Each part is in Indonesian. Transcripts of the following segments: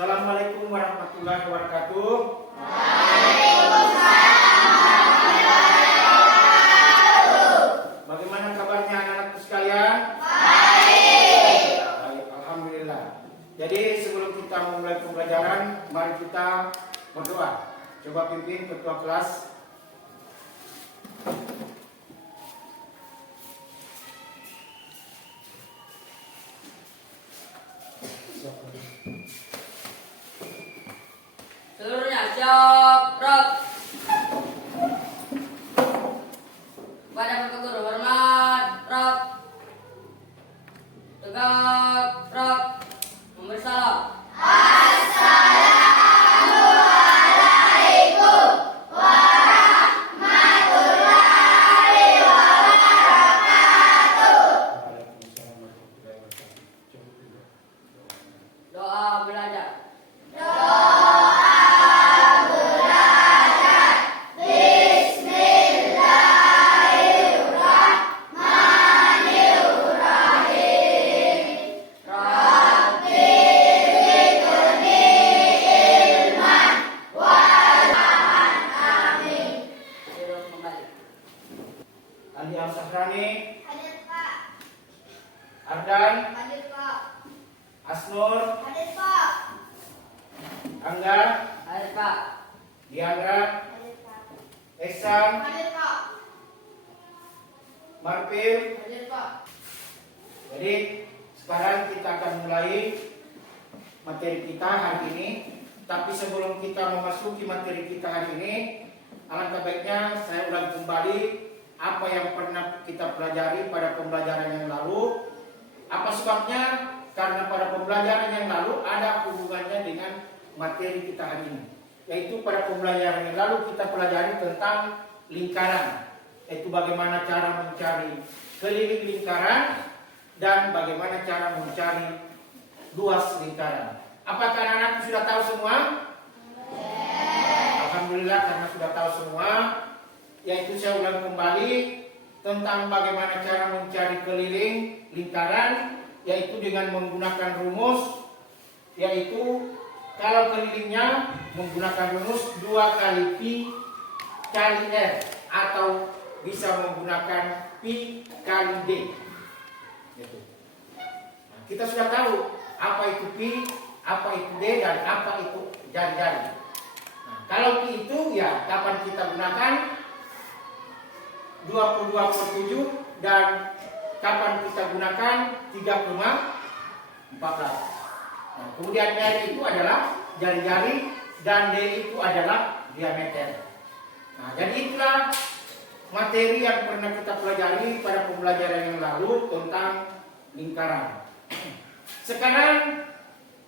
Assalamualaikum warahmatullahi wabarakatuh. Bagaimana kabarnya anak-anakku sekalian? Baik, alhamdulillah. Jadi sebelum kita memulai pembelajaran, mari kita berdoa. Coba pimpin ketua kelas. Seluruhnya siap, gerak. Kepada Bapak Guru hormat, gerak. Tegak, gerak. Memberi salam. Doa belajar. Terus kembali. Andi Al-Sahrani, Hadir Pak. Ardan, Hadir Pak. Asnur, Hadir Pak. Angga, Hadir Pak. Diandra, Hadir Pak. Ehsan, Hadir Pak. Marfil. Hadir Pak. Jadi sekarang kita akan mulai materi kita hari ini. Tapi sebelum kita memasuki materi kita hari ini, alangkah baiknya saya ulang kembali apa yang pernah kita pelajari pada pembelajaran yang lalu. Apa sebabnya? Karena pada pembelajaran yang lalu ada hubungannya dengan materi kita hari ini. Yaitu pada pembelajaran yang lalu kita pelajari tentang lingkaran. Yaitu bagaimana cara mencari keliling lingkaran dan bagaimana cara mencari luas lingkaran. Apakah anak-anak sudah tahu semua? Alhamdulillah karena sudah tahu semua. Yaitu saya ulang kembali tentang bagaimana cara mencari keliling lingkaran, yaitu dengan menggunakan rumus, yaitu kalau kelilingnya menggunakan rumus 2 kali pi kali r, atau bisa menggunakan pi kali d. Gitu. Nah, kita sudah tahu apa itu pi, apa itu d, dan apa itu jari-jari. Nah, kalau pi itu ya kapan kita gunakan 22/7 dan kapan kita gunakan 3,14. Nah, kemudian R itu adalah jari-jari dan D itu adalah diameter. Nah, jadi itulah materi yang pernah kita pelajari pada pembelajaran yang lalu tentang lingkaran. Sekarang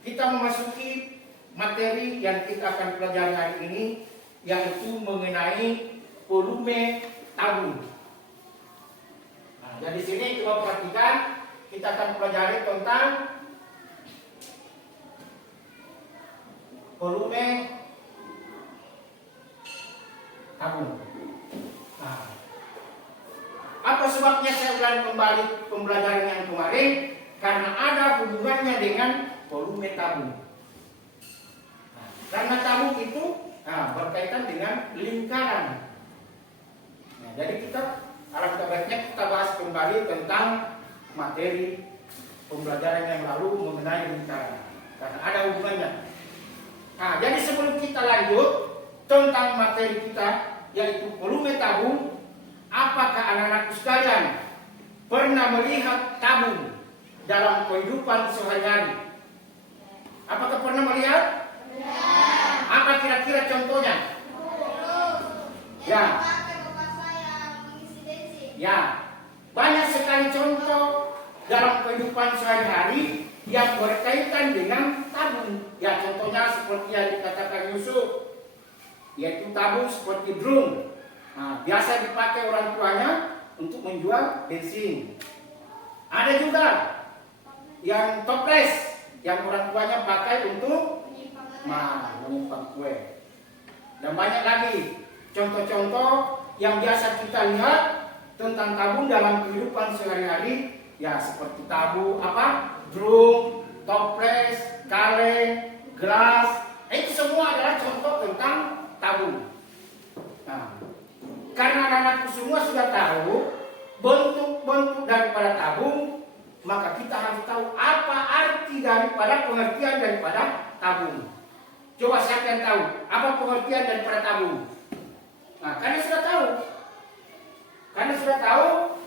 kita memasuki materi yang kita akan pelajari hari ini, yaitu mengenai volume tabung. Nah, jadi sini coba perhatikan, kita akan pelajari tentang volume tabung. Nah, apa sebabnya saya ulangi kembali pembelajaran yang kemarin? Karena ada hubungannya dengan volume tabung. Nah, karena tabung itu berkaitan dengan lingkaran. Nah, jadi alangkah baiknya kita bahas kembali tentang materi pembelajaran yang lalu mengenai lingkaran, karena ada hubungannya. Nah, jadi sebelum kita lanjut tentang materi kita, yaitu volume tabung, apakah anak-anakku sekalian pernah melihat tabung dalam kehidupan sehari-hari? Apakah pernah melihat? Apa kira-kira contohnya? Ya. Ya, banyak sekali contoh dalam kehidupan sehari-hari yang berkaitan dengan tabung. Ya, contohnya seperti yang dikatakan Yusuf, yaitu tabung seperti drum. Nah, biasa dipakai orang tuanya untuk menjual bensin. Ada juga yang toples, yang orang tuanya pakai untuk menyimpan kue. Dan banyak lagi contoh-contoh yang biasa kita lihat tentang tabung dalam kehidupan sehari-hari, ya seperti tabung drum, toples, kaleng, gelas, daripada pengertian daripada tabung. Coba siapa yang tahu apa pengertian daripada tabung? Nah, karena sudah tahu,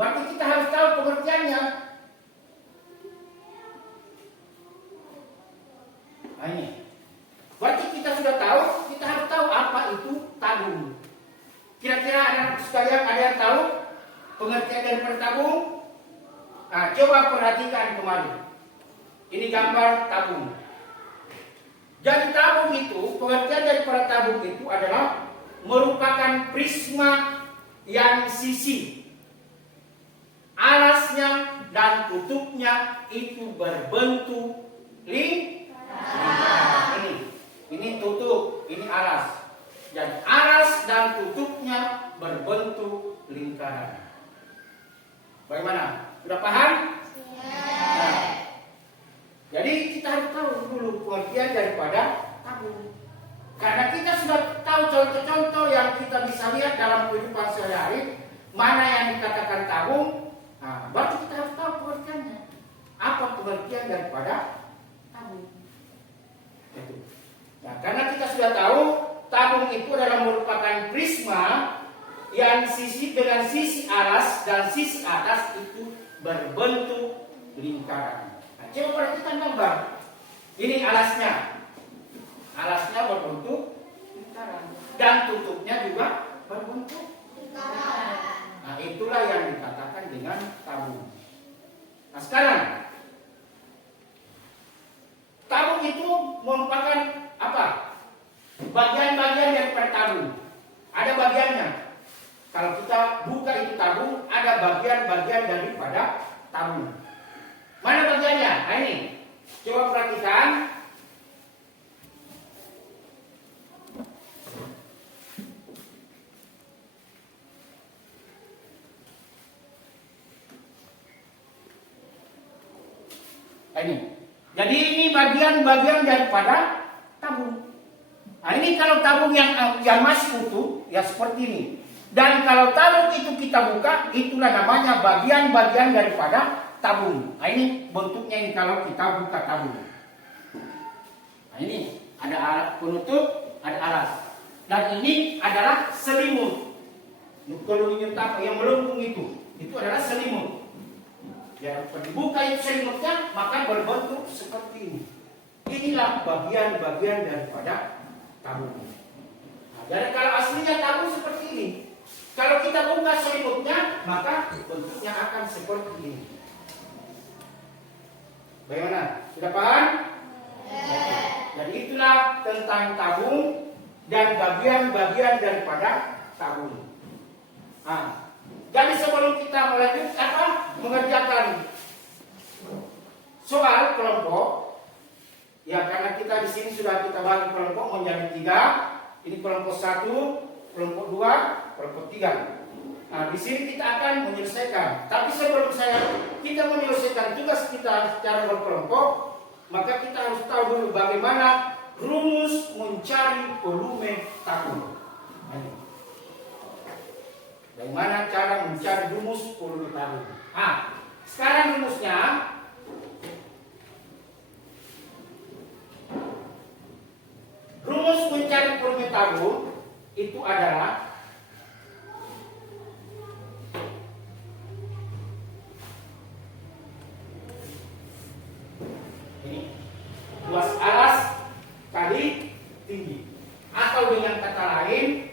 berarti kita harus tahu pengertiannya. Nah, ini. Berarti kita sudah tahu, kita harus tahu apa itu tabung. Kira-kira anak-anak sekalian ada yang tahu pengertian daripada tabung? Nah, coba perhatikan kemarin. Ini gambar tabung. Jadi tabung itu, pengertian daripada tabung itu adalah merupakan prisma yang sisi alasnya dan tutupnya itu berbentuk lingkaran. Ini tutup, ini alas. Dan alas dan tutupnya berbentuk lingkaran. Bagaimana? Sudah paham? Nah, jadi kita harus tahu dulu pengertian daripada tabung. Karena kita sudah tahu contoh-contoh yang kita bisa lihat dalam kehidupan sehari-hari, mana yang dikatakan tabung, nah, berarti kita harus tahu pengertiannya. Apa pengertian daripada tabung? Itu. Nah, karena kita sudah tahu tabung itu adalah merupakan prisma yang sisi dengan sisi alas dan sisi atas itu berbentuk lingkaran. Nah, coba perhatikan gambar. Ini alasnya. Alasnya berbentuk lingkaran dan tutupnya juga berbentuk lingkaran. Nah, itulah yang dikatakan dengan tabung. Nah, sekarang tabung itu merupakan apa? Bagian-bagian daripada tabung. Ada bagiannya. Kalau kita buka itu tabung, ada bagian-bagian daripada tabung. Mana bagiannya? Nah, ini. Coba perhatikan. Nah, ini. Jadi ini bagian-bagian daripada tabung. Nah, ini kalau tabung yang masih utuh, ya seperti ini. Dan kalau tabung itu kita buka, itulah namanya bagian-bagian daripada tabung. Nah, ini bentuknya ini kalau kita buka tabung. Nah, ini ada alat penutup, ada alas. Dan ini adalah selimut. Kalau ini yang melengkung itu adalah selimut. Ya, dibuka itu selimutnya, maka berbentuk seperti ini. Inilah bagian-bagian daripada tabung. Nah, jadi kalau aslinya tabung seperti ini. Kalau kita buka selimutnya, maka bentuknya akan seperti ini. Bagaimana? Sudah paham? Jadi itulah tentang tabung dan bagian-bagian daripada tabung. Nah, jadi sebelum kita mengerjakan soal kelompok, ya karena kita di sini sudah kita bagi kelompok menjadi 3. Ini kelompok 1, kelompok 2, kelompok 3. Nah, di sini kita akan menyelesaikan. Tapi sebelum kita menyelesaikan tugas kita secara berkelompok, maka kita harus tahu dulu bagaimana rumus mencari volume tabung. Bagaimana cara mencari rumus volume tabung? Ah, sekarang rumusnya rumus mencari volume tabung itu adalah ini, luas alas kali tinggi, atau dengan kata lain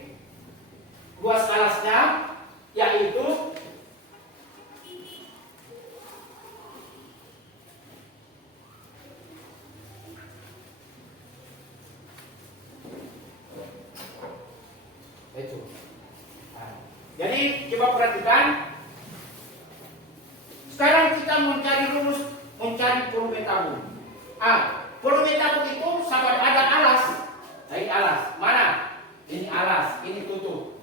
luas alasnya yaitu itu. Nah, jadi coba perhatikan. Sekarang kita mencari volume tabung. Volume tabung itu sama ada alas. Dari alas mana? Ini alas, ini tutup.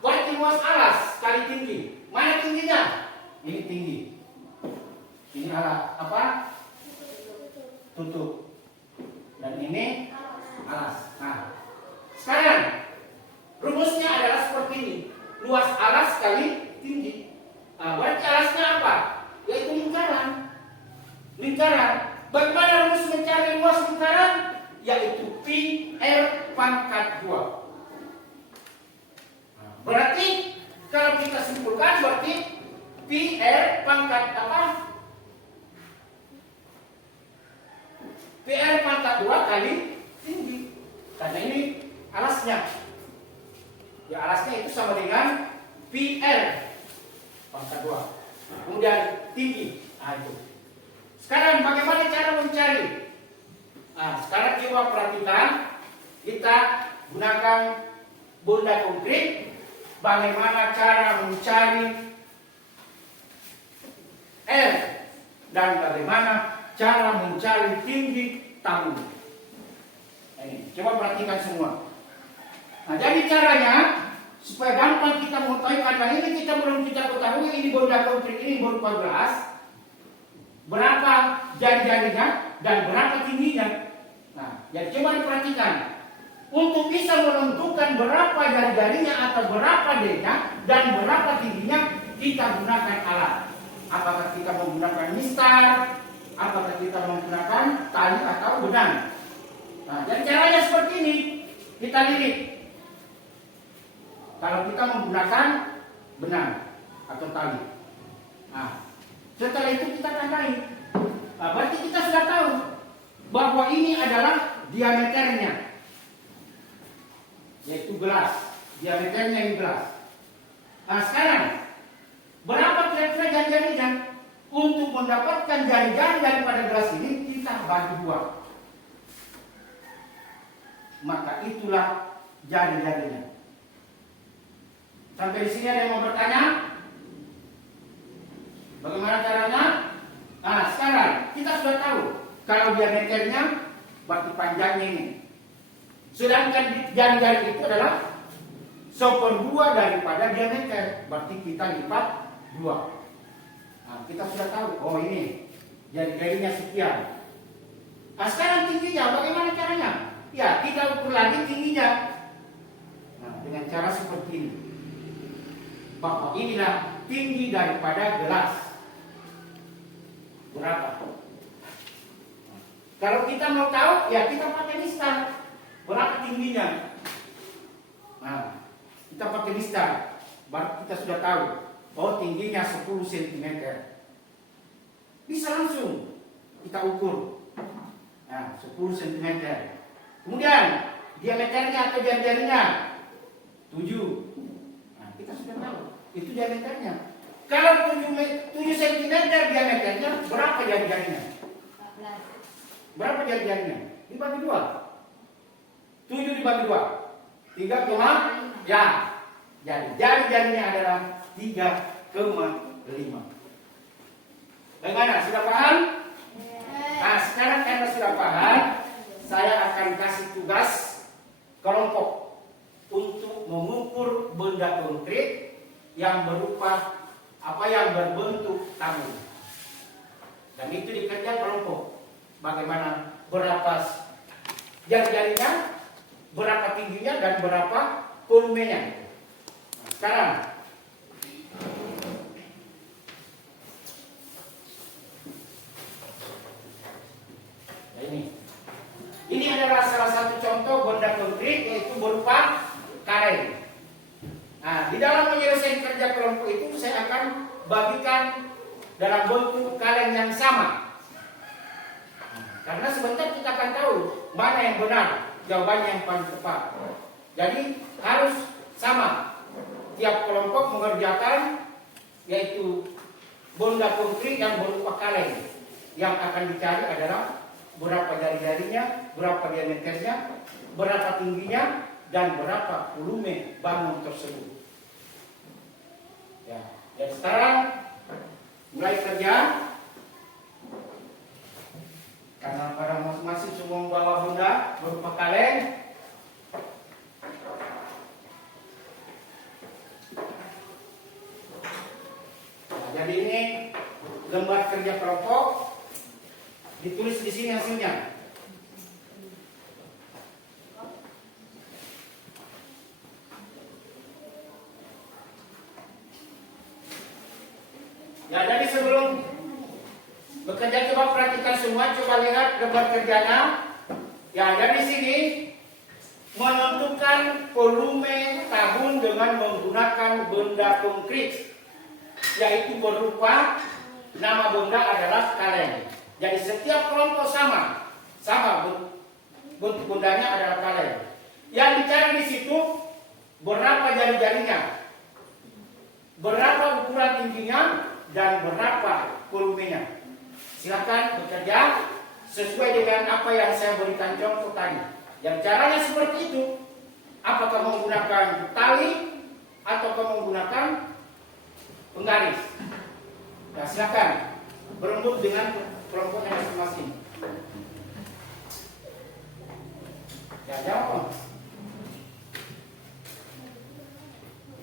Berarti luas alas kali tinggi. Mana tingginya? Ini tinggi. Ini alas apa? Tutup. Dan ini alas. Nah, sekarang rumusnya adalah seperti ini. Luas alas kali tinggi. Berarti alasnya apa? Yaitu lingkaran. lingkaran. Bagaimana rumus mencari luas lingkaran? Yaitu pi R pangkat 2. Nah, berarti kalau kita simpulkan berarti pi R pangkat apa? Pi R pangkat 2 kali tinggi. Karena ini alasnya. Ya alasnya itu sama dengan pi R pangkat 2. Kemudian tinggi. Nah, itu. Sekarang bagaimana cara mencari? Nah, sekarang coba perhatikan. Kita gunakan benda konkret. Bagaimana cara mencari R dan bagaimana cara mencari tinggi tahun. Ini, coba perhatikan semua. Nah, jadi caranya supaya gampang kita mengetahui karena ini kita belum kita ketahui ini benda konkret ini berupa gelas. Berapa jari-jarinya dan berapa tingginya. Nah, jadi coba diperhatikan. Untuk bisa menentukan berapa jari-jarinya atau berapa D-nya dan berapa tingginya, kita gunakan alat. Apakah kita menggunakan mistar, apakah kita menggunakan tali atau benang. Nah, jadi caranya seperti ini. Kita lirik. Kalau kita menggunakan benang atau tali. Nah, setelah itu kita tandai. Nah, berarti kita sudah tahu bahwa ini adalah diameternya. Yaitu gelas. Diameternya ini gelas. Nah, sekarang berapa kira-kira jari-jarinya? Untuk mendapatkan jari-jari daripada gelas ini kita bagi 2. Maka itulah jari-jarinya. Sampai di sini ada yang mau bertanya? Bagaimana caranya? Nah, sekarang kita sudah tahu kalau diameternya berarti panjangnya ini. Sedangkan jari-jari itu adalah 1/2 daripada diameter. Berarti kita lipat 2. Nah, kita sudah tahu. Oh, ini jari-jarinya sekian. Nah, sekarang tingginya bagaimana caranya? Ya, kita ukur lagi tingginya. Nah, dengan cara seperti ini. Bahwa inilah tinggi daripada gelas. Berapa? Kalau kita mau tahu, ya kita pakai mistar. Berapa tingginya? Nah, kita pakai mistar. Baru kita sudah tahu. Oh, tingginya 10 cm. Bisa langsung kita ukur. Nah, 10 cm. Kemudian, diameternya atau jari-jarinya 7. Nah, kita sudah tahu. Itu diameternya. Kalau 7 cm diameternya, berapa jari-jarinya? 14. Berapa jari-jarinya? Dibagi 2. 7 dibagi 2. 3, ya. Jadi jari-jarinya adalah 3,5. Bagaimana? Sudah paham? Nah, sekarang karena sudah paham, saya akan kasih tugas kelompok untuk mengukur benda konkret yang berupa apa yang berbentuk tabung. Dan itu dikerja kelompok. Bagaimana berapa jari-jarinya, berapa tingginya dan berapa volumenya. Nah, sekarang nah, ini adalah salah satu contoh benda konkret yaitu berupa kaleng. Nah, di dalam menyelesaikan kerja kelompok itu saya akan bagikan dalam bentuk kaleng yang sama. Karena sebentar kita akan tahu mana yang benar, jawabannya yang paling tepat. Jadi harus sama. Tiap kelompok mengerjakan yaitu benda konkret yang berupa kaleng. Yang akan dicari adalah berapa jari-jarinya, berapa diameternya, berapa tingginya, dan berapa volume bangun tersebut. Ya, jadi sekarang mulai kerja. Karena pada masing-masing semua membawa benda berupa kaleng. Nah, jadi ini lembar kerja kelompok. Ditulis di sini hasilnya. Ya, jadi sebelum bekerja coba coba perhatikan semua, coba lihat gambar kerjanya. Ya, dari sini menentukan volume tabung dengan menggunakan benda konkret, yaitu berupa nama benda adalah kaleng. Jadi setiap kelompok sama bentuk bendanya adalah kaleng. Yang dicari di situ berapa jari-jarinya, berapa ukuran tingginya, dan berapa volumenya. Silakan bekerja sesuai dengan apa yang saya berikan contoh tadi. Yang caranya seperti itu, apakah menggunakan tali atau menggunakan penggaris. Nah, silakan berembuk dengan kelompoknya masing-masing. Ya, jawab.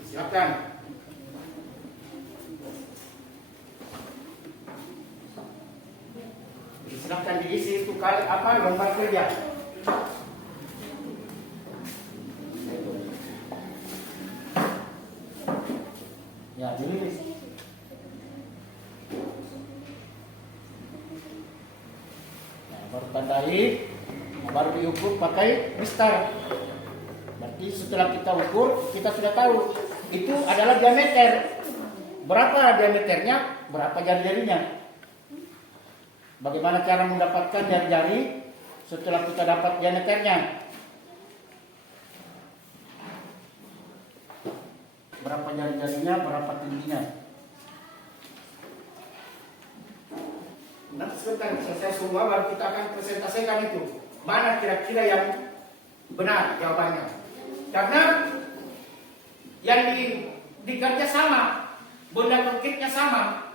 Silakan. Silakan diisi itu kali apa lembar kerja. Ya, ini. Nah, baru tandai, baru diukur pakai mistar. Berarti setelah kita ukur, kita sudah tahu itu adalah diameter. Berapa diameternya, berapa jari-jarinya. Bagaimana cara mendapatkan jari-jari setelah kita dapat diameternya? Berapa jari-jarinya, berapa tingginya? Nanti sebentar selesai semua baru kita akan presentasikan itu. Mana kira-kira yang benar jawabannya? Karena yang dikerja sama, benda konkretnya sama.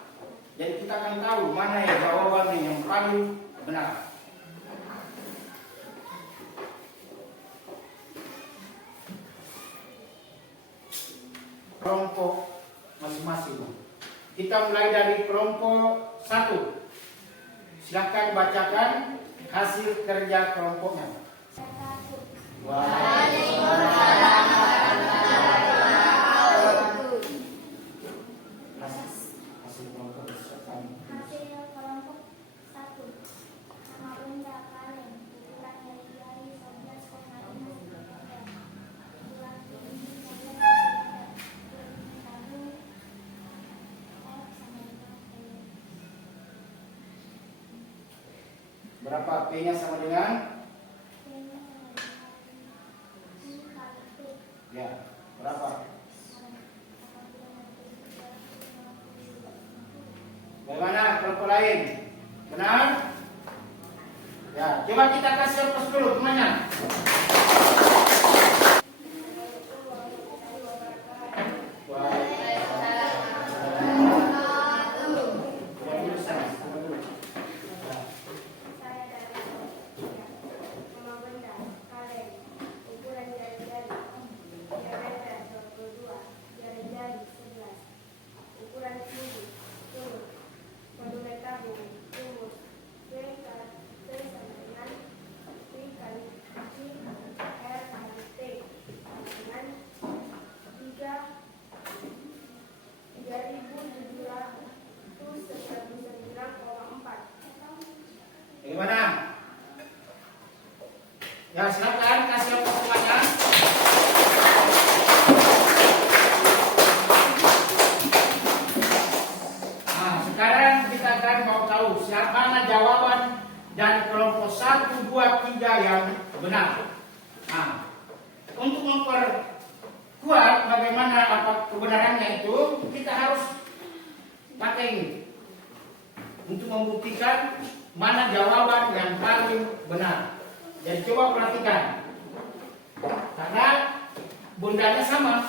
Jadi kita akan tahu mana yang jawabannya yang paling benar. Kelompok masing-masing. Kita mulai dari kelompok 1. Silakan bacakan hasil kerja kelompoknya. Berapa P-nya sama dengan? Ya, berapa? Bagaimana kelompok lain? Benar? Ya, coba kita kasih ongkos dulu temannya. Bagaimana? Ya, silakan kasih ongkos semuanya. Nah, sekarang kita akan mau tahu siapa jawaban dan kelompok 1, 2, 3 yang benar. Nah, untuk memperkuat bagaimana apa kebenarannya itu, kita harus pakai ini untuk membuktikan mana jawaban yang paling benar. Jadi coba perhatikan, karena bendanya sama,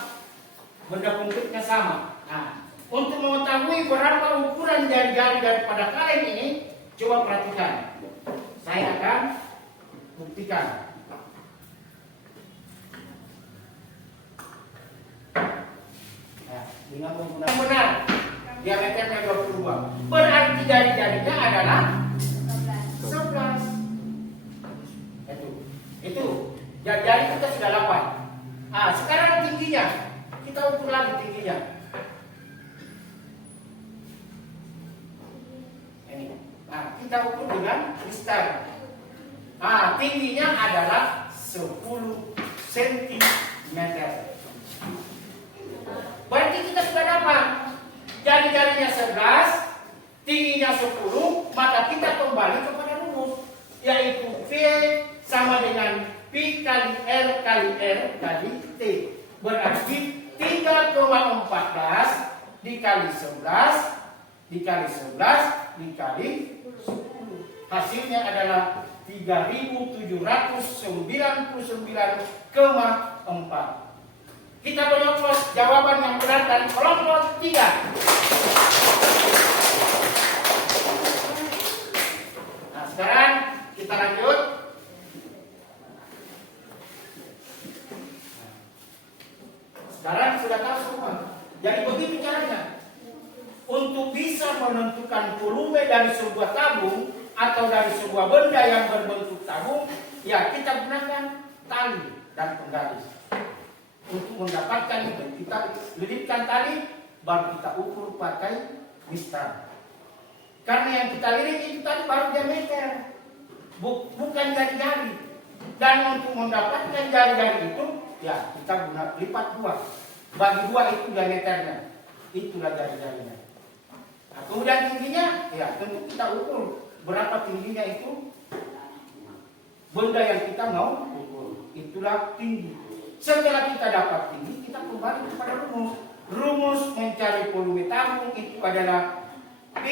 benda konkretnya sama. Nah, untuk mengetahui berapa ukuran jari-jari daripada kaleng ini, coba perhatikan. Saya akan buktikan. Nah, dengan menggunakan benar, diameternya 22. Berarti jari-jarinya adalah 11. Itu jari kita sudah 8. Ah, sekarang tingginya kita ukur lagi tingginya. Ini. Nah, kita ukur dengan mistar. Nah, tingginya adalah 10 cm. Berarti kita sudah dapat jari-jarinya 11, tingginya 10, maka kita kembali kepada rumus, yaitu V sama dengan Pi kali R kali R kali T. Berarti 3,14 dikali 11 dikali 11 dikali 10. Hasilnya adalah 3.799,4. Kita menyoblos jawaban yang benar dari kelompok 3. Nah, sekarang kita lanjut. Sekarang sudah tahu semua. Jadi begitu caranya. Untuk bisa menentukan volume dari sebuah tabung atau dari sebuah benda yang berbentuk tabung, ya kita gunakan tali dan penggaris. Untuk mendapatkan itu, kita lilitkan tali, baru kita ukur pakai mistar. Karena yang kita lilit itu tadi baru diameter, bukan jari-jari. Dan untuk mendapatkan jari-jari itu, ya kita guna lipat 2. Bagi 2 itu diameternya, itulah jari-jarinya. Nah, kemudian tingginya, ya tentu kita ukur berapa tingginya itu benda yang kita mau ukur. Itulah tinggi. Setelah kita dapat tinggi, kita kembali kepada rumus. Rumus mencari volume tabung itu adalah P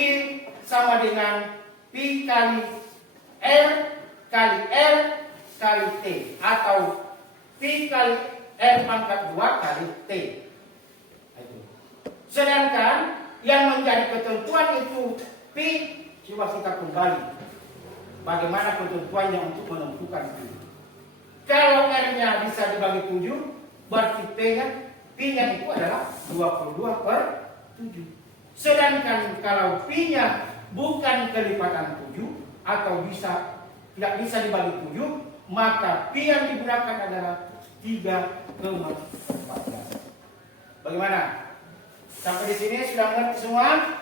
sama dengan P kali R kali R kali T, atau P kali R pangkat 2 kali T. Sedangkan yang menjadi ketentuan itu P, coba kita kembali. Bagaimana ketentuannya untuk menentukan P? Kalau R-nya bisa dibagi 7, berarti P-nya itu adalah 22/7. Sedangkan kalau P-nya bukan kelipatan 7 atau tidak bisa dibagi 7, maka P yang digunakan adalah 3,14. Bagaimana? Sampai di sini sudah mengerti semua?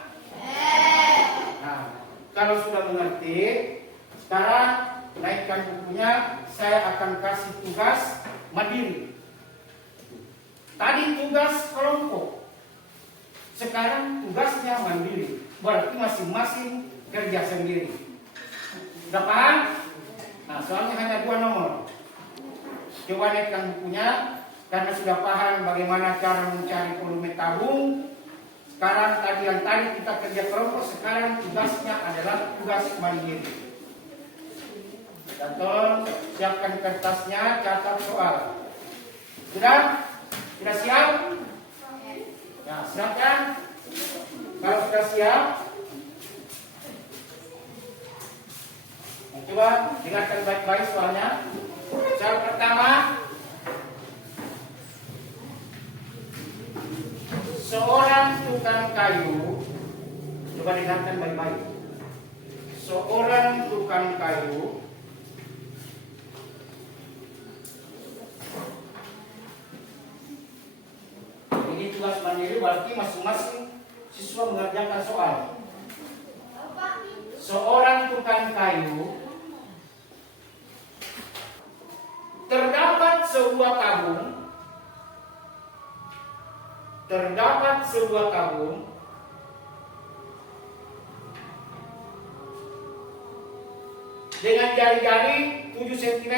Nah, kalau sudah mengerti, sekarang naikkan bukunya. Saya akan kasih tugas mandiri. Tadi tugas kelompok, sekarang tugasnya mandiri. Berarti masing-masing kerja sendiri. Sudah paham? Nah, soalnya hanya 2 nomor. Coba naikkan bukunya. Karena sudah paham bagaimana cara mencari volume tabung. Sekarang yang tadi kita kerja kelompok, sekarang tugasnya adalah tugas mandiri. Datang, siapkan kertasnya, catat soal. Sudah? Sudah siap? Nah, siapkan. Kalau sudah siap, coba dengarkan baik-baik soalnya. Soal pertama, seorang tukang kayu, coba dengarkan baik-baik. Seorang tukang kayu ini tugas mandiri, berarti masing-masing siswa mengerjakan soal. Seorang tukang kayu, terdapat sebuah tabung dengan jari-jari 7 cm.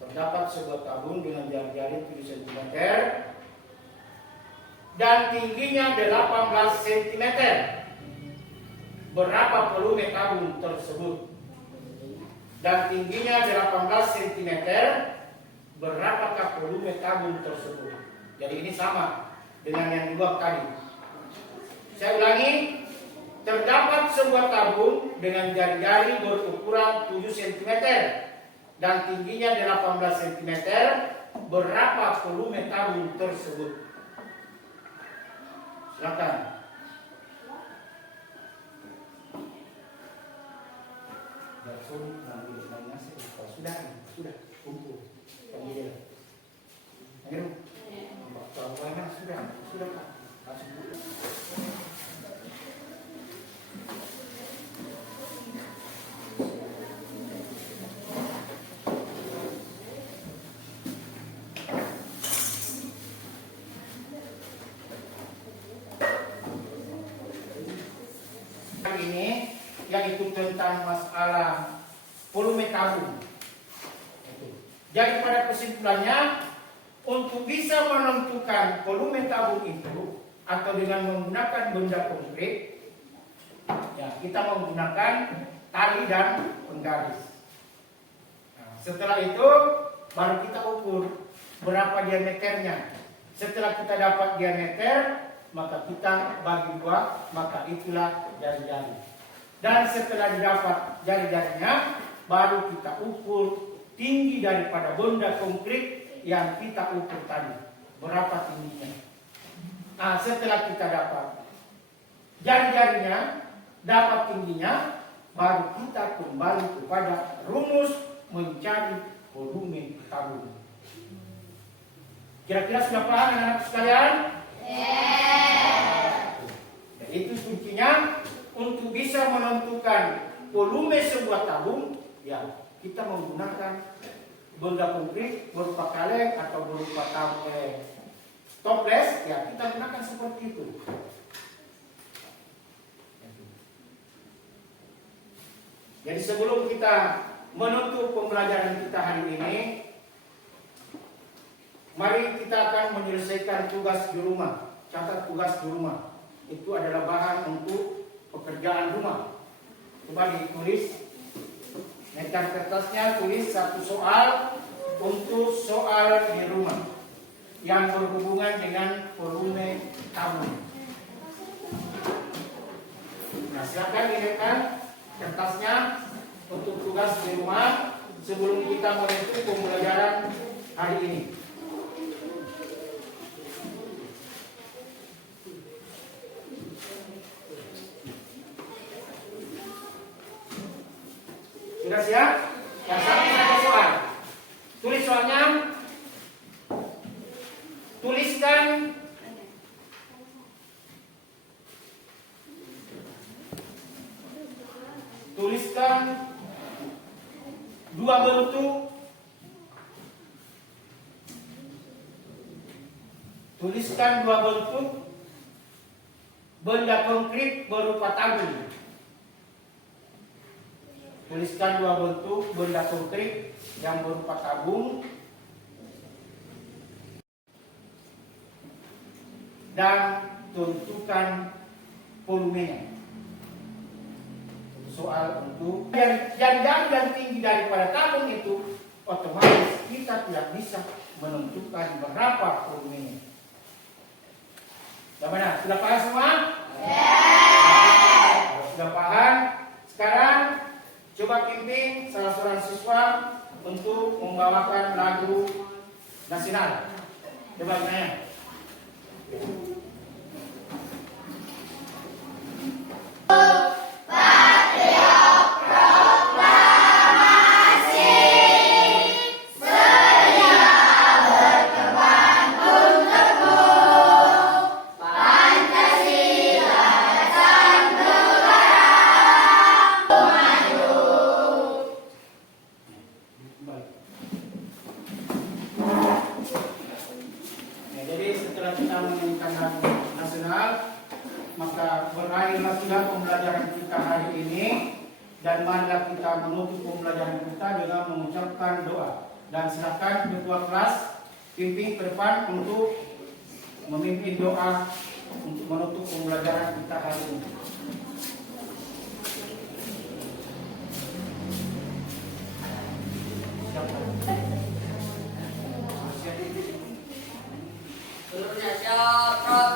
Terdapat sebuah tabung dengan jari-jari 7 cm dan tingginya 18 cm. Berapa volume tabung tersebut? Dan tingginya 18 cm, berapakah volume tabung tersebut? Jadi ini sama dengan yang dua tadi. Saya ulangi, terdapat sebuah tabung dengan jari-jari berukuran 7 cm dan tingginya 18 cm, berapa volume tabung tersebut? Silakan. Sudah, kumpul. Sudah. Sudah, Pak. yaitu tentang masalah volume tabung. Jadi pada kesimpulannya, untuk bisa menentukan volume tabung itu atau dengan menggunakan benda konkret, ya, kita menggunakan tali dan penggaris. Nah, setelah itu baru kita ukur berapa diameternya. Setelah kita dapat diameter, maka kita bagi dua, maka itulah jari-jari. Dan setelah didapat jari-jarinya, baru kita ukur tinggi daripada benda konkret yang kita ukur tadi. Berapa tingginya. Nah, setelah kita dapat jari-jarinya, dapat tingginya, baru kita kembali kepada rumus mencari volume tabung. Kira-kira sudah paham anak-anak sekalian? Dan itu kuncinya untuk bisa menentukan volume sebuah tabung, ya kita menggunakan benda konkret berupa kaleng atau berupa toples, ya kita gunakan seperti itu. Jadi sebelum kita menutup pembelajaran kita hari ini, mari kita akan menyelesaikan tugas di rumah. Catat tugas di rumah. Itu adalah bahan untuk pekerjaan rumah. Coba ditulis. Nekan kertasnya, tulis satu soal untuk soal di rumah yang berhubungan dengan volume tabung. Nah, silakan dinekan kertasnya untuk tugas di rumah sebelum kita menutup pembelajaran hari ini. Sudah siap? Yang satu ada soal. Tulis soalnya. Tuliskan dua bentuk. Tuliskan dua bentuk benda konkret berupa tabung. Tuliskan dua bentuk benda konkret yang berupa tabung dan tentukan volumenya. Soal untuk jari-jari dan tinggi daripada tabung itu, otomatis kita tidak bisa menentukan berapa volumenya. Bagaimana? Sudah paham semua? Sudah paham? Sekarang coba pimpin salah seorang siswa untuk membawakan lagu nasional. Coba nanya. Dan marilah kita menutup pembelajaran kita dengan mengucapkan doa. Dan silakan ketua kelas pimpin ke depan untuk memimpin doa untuk menutup pembelajaran kita hari ini. Seluruhnya siap, Prof.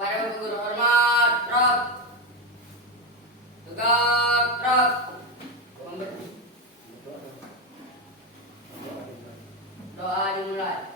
Para guru hormat, Prof. Tegak, Prof. Doa dimulai.